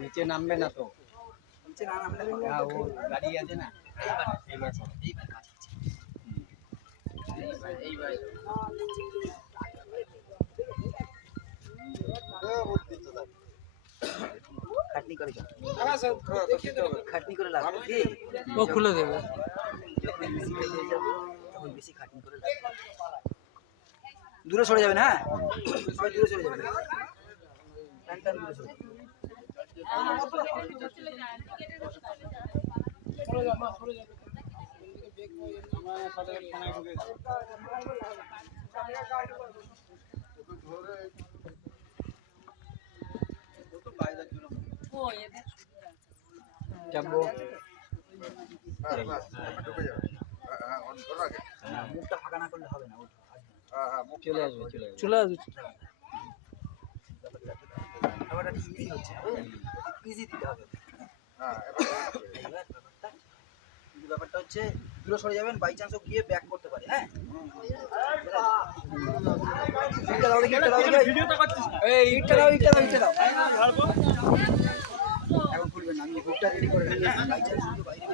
নিচে নামবে না তো, নিচে না নামলে হ্যাঁ ও গাড়ি আছে না। খাটনি করে খাটনি করে লাগবে কি ও খুলে দেবে। যখন বেশি খাইতে যাবে তখন বেশি খাটনি করে লাগবে। দূরে সরে যাবেন, হ্যাঁ সবাই দূরে সরে যাবেন, টান দূরে সরে যাবেন। যাবো মুখটা ফাঁকা না করলে হবে না, চলে আসবে চলে আসবে। চলে আসবে। ব্যাপারটা ইজি হচ্ছে, ইজি দিতে হবে। ব্যাপারটা হচ্ছে দূরে সরে যাবেন, বাই চান্সও গিয়ে ব্যাক করতে পারে। হ্যাঁ এখন খুলবেন না, আমি হুকটা রেডি করে রাখি, বাই চান্স বাইরে